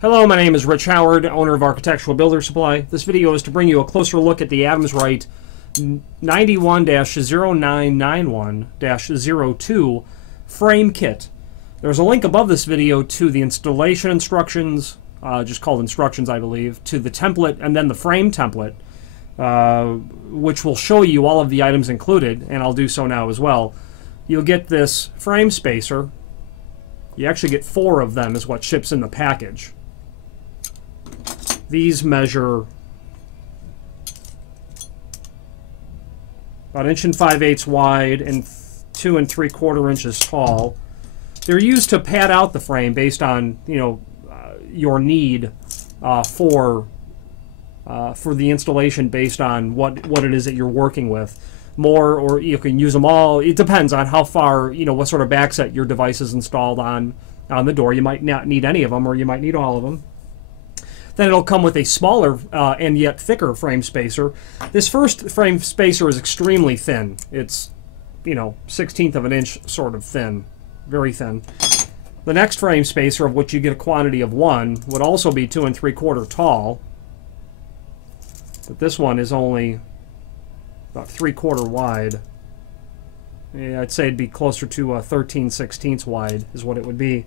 Hello, my name is Rich Howard, owner of Architectural Builder Supply. This video is to bring you a closer look at the Adams Rite 91-0991-02 frame kit. There's a link above this video to the installation instructions, just called instructions I believe, to the template and then the frame template, which will show you all of the items included, and I'll do so now as well. You'll get this frame spacer. You actually get 4 of them is what ships in the package. These measure about 1 5/8 wide and 2 3/4 inches tall. They're used to pad out the frame based on your need for the installation, based on what it is that you're working with. More, or you can use them all. It depends on how far, what sort of backset your device is installed on the door. You might not need any of them, or you might need all of them. Then it'll come with a smaller and yet thicker frame spacer. This first frame spacer is extremely thin. It's, 1/16 of an inch sort of thin. Very thin. The next frame spacer, of which you get a quantity of 1, would also be 2 3/4 tall. But this one is only about 3/4 wide. Yeah, I'd say it'd be closer to 13/16 wide is what it would be.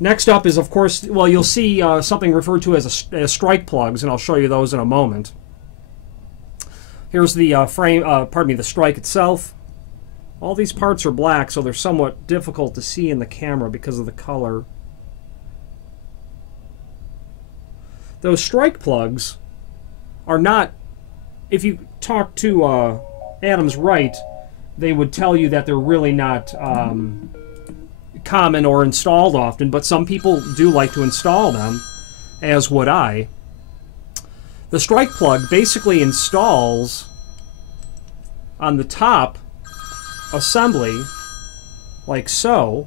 Next up is, of course, well, you'll see something referred to as strike plugs, and I'll show you those in a moment. Here's the the strike itself. All these parts are black, so they're somewhat difficult to see in the camera because of the color. Those strike plugs are not, if you talk to Adams Rite, they would tell you that they're really not common or installed often, but some people do like to install them, as would I. The strike plug basically installs on the top assembly, like so,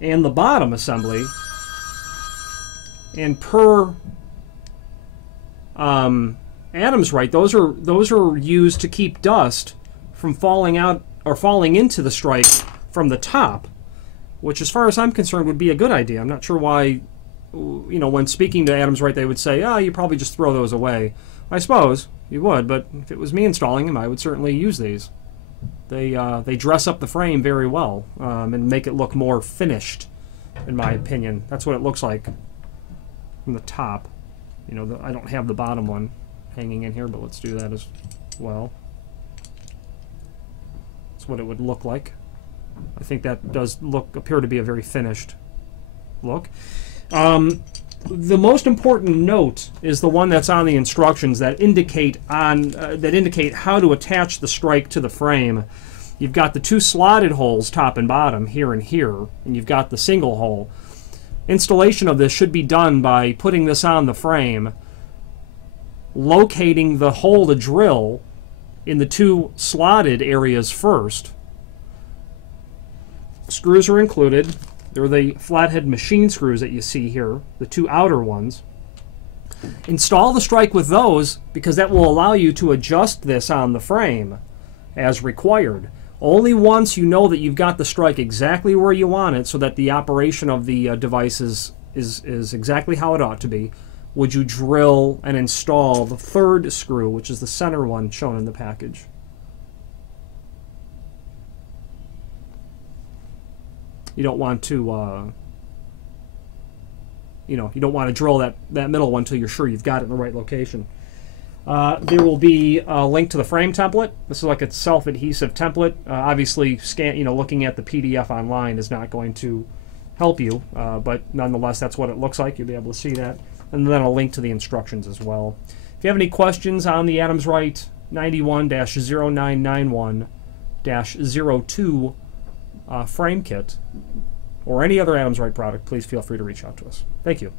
and the bottom assembly, and per Adams Rite, those are used to keep dust from falling out or falling into the strike from the top, which, as far as I'm concerned, would be a good idea. I'm not sure why, when speaking to Adams Rite, they would say, "Oh, you probably just throw those away." I suppose you would, but if it was me installing them, I would certainly use these. They dress up the frame very well and make it look more finished, in my opinion. That's what it looks like from the top. I don't have the bottom one hanging in here, but let's do that as well. That's what it would look like. I think that does appear to be a very finished look. The most important note is the one that's on the instructions that indicate how to attach the strike to the frame. You've got the 2 slotted holes, top and bottom, here and here, and you've got the single hole. Installation of this should be done by putting this on the frame, locating the hole to drill in the 2 slotted areas first. Screws are included. They're the flathead machine screws that you see here, the 2 outer ones. Install the strike with those, because that will allow you to adjust this on the frame as required. Only once you know that you've got the strike exactly where you want it, so that the operation of the device is exactly how it ought to be, would you drill and install the 3rd screw, which is the center one shown in the package. You don't want to, you don't want to drill that middle one until you're sure you've got it in the right location. There will be a link to the frame template. This is like a self-adhesive template. Obviously, looking at the PDF online is not going to help you, but nonetheless, that's what it looks like. You'll be able to see that, and then a link to the instructions as well. If you have any questions on the Adams Rite 91-0991-02 frame kit, or any other Adams Rite product, please feel free to reach out to us. Thank you.